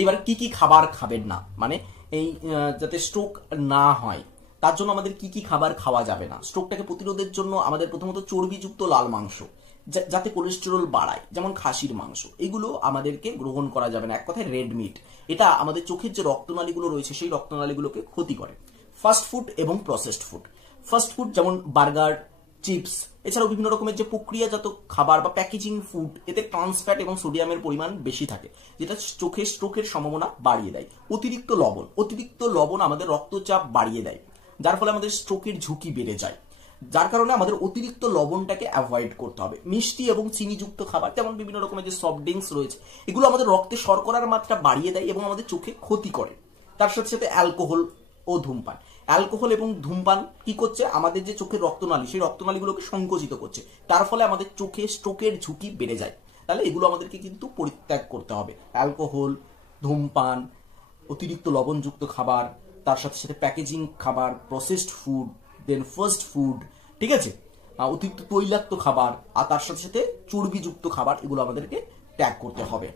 এইবার কি কি খাবার খাবেন না, মানে এই যাতে স্ট্রোক না হয় তার জন্য আমাদের কি কি খাবার খাওয়া যাবে না। স্ট্রোকটাকে প্রতিরোধের জন্য আমাদের প্রথমত চর্বিযুক্ত লাল মাংস, যাতে কোলেস্টেরল বাড়ায়, যেমন খাসির মাংস, এগুলো আমাদেরকে গ্রহণ করা যাবে না। এক কথায় রেড মিট, এটা আমাদের চোখের যে রক্তনালীগুলো রয়েছে সেই রক্তনালীগুলোকে ক্ষতি করে। ফাস্ট ফুড এবং প্রসেসড ফুড, ফাস্ট ফুড যেমন বার্গার, চিপস, এছাড়াও বিভিন্ন রকমের যে প্রক্রিয়াজাত খাবার বা প্যাকেজিং ফুড, এতে ট্রান্স ফ্যাট এবং সোডিয়ামের পরিমাণ বেশি থাকে, যেটা চোখে স্ট্রোকের সম্ভাবনা বাড়িয়ে দেয়। অতিরিক্ত লবণ আমাদের রক্তচাপ বাড়িয়ে দেয়, যার ফলে আমাদের স্ট্রোকের ঝুঁকি বেড়ে যায়। যার কারণে আমাদের অতিরিক্ত লবণটাকে অ্যাভয়েড করতে হবে। মিষ্টি এবং চিনিযুক্ত খাবার, যেমন বিভিন্ন রকমের যে সফট ড্রিঙ্কস রয়েছে, এগুলো আমাদের রক্তে শর্করার মাত্রা বাড়িয়ে দেয় এবং আমাদের চোখে ক্ষতি করে। তার সাথে সাথে অ্যালকোহল ও ধূমপান, অ্যালকোহল এবং ধূমপান কি করছে, আমাদের যে চোখের রক্তনালী সেই রক্তনালীগুলোকে সংকুচিত করছে, তার ফলে আমাদের চোখে স্ট্রোকের ঝুঁকি বেড়ে যায়। তাহলে এগুলো আমাদেরকে কিন্তু পরিত্যাগ করতে হবে। অ্যালকোহল, ধূমপান, অতিরিক্ত লবণযুক্ত খাবার, তার সাথে সাথে প্যাকেজিং খাবার, প্রসেসড ফুড, দেন ফাস্ট ফুড, ঠিক আছে, অতিরিক্ত তৈলাক্ত খাবার, আর তার সাথে সাথে চর্বিযুক্ত খাবার, এগুলো আমাদেরকে ত্যাগ করতে হবে।